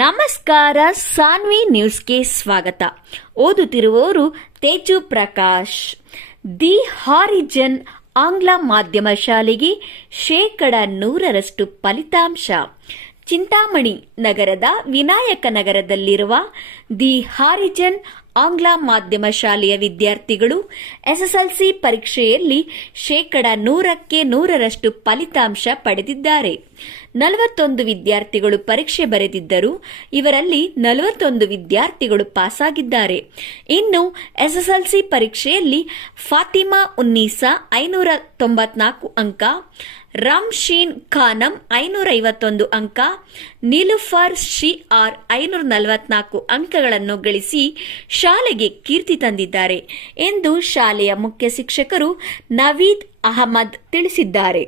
ನಮಸ್ಕಾರ ಸಾನ್ವಿ ನ್ಯೂಸ್ಗೆ ಸ್ವಾಗತ. ಓದುತ್ತಿರುವವರು ತೇಜು ಪ್ರಕಾಶ್. ದಿ ಹಾರಿಜನ್ ಆಂಗ್ಲ ಮಾಧ್ಯಮ ಶಾಲೆಗೆ ಶೇಕಡ ನೂರರಷ್ಟು ಫಲಿತಾಂಶ. ಚಿಂತಾಮಣಿ ನಗರದ ವಿನಾಯಕ ನಗರದಲ್ಲಿರುವ ದಿ ಹಾರಿಜನ್ ಆಂಗ್ಲ ಮಾಧ್ಯಮ ಶಾಲೆಯ ವಿದ್ಯಾರ್ಥಿಗಳು ಎಸ್ಎಸ್ಎಲ್ಸಿ ಪರೀಕ್ಷೆಯಲ್ಲಿ ಶೇಕಡ ನೂರಕ್ಕೆ ನೂರರಷ್ಟು ಫಲಿತಾಂಶ ಪಡೆದಿದ್ದಾರೆ. ನಲವತ್ತೊಂದು ವಿದ್ಯಾರ್ಥಿಗಳು ಪರೀಕ್ಷೆ ಬರೆದಿದ್ದರು ಇವರಲ್ಲಿ ನಲವತ್ತೊಂದು ವಿದ್ಯಾರ್ಥಿಗಳು ಪಾಸಾಗಿದ್ದಾರೆ. ಇನ್ನು ಎಸ್ಎಸ್ಎಲ್ಸಿ ಪರೀಕ್ಷೆಯಲ್ಲಿ ಫಾತಿಮಾ ಉನ್ನೀಸಾ ಐನೂರ ತೊಂಬತ್ನಾಲ್ಕು ಅಂಕ, ರಾಮ್ಶೀನ್ ಖಾನಂ ಐನೂರ ಐವತ್ತೊಂದು ಅಂಕ, ನಿಲುಫರ್ ಶಿ ಆರ್ ಐನೂರ ನಲವತ್ನಾಲ್ಕು ಅಂಕಗಳನ್ನು ಗಳಿಸಿ ಶಾಲೆಗೆ ಕೀರ್ತಿ ತಂದಿದ್ದಾರೆ ಎಂದು ಶಾಲೆಯ ಮುಖ್ಯ ಶಿಕ್ಷಕರು ನವೀದ್ ಅಹಮದ್ ತಿಳಿಸಿದ್ದಾರೆ.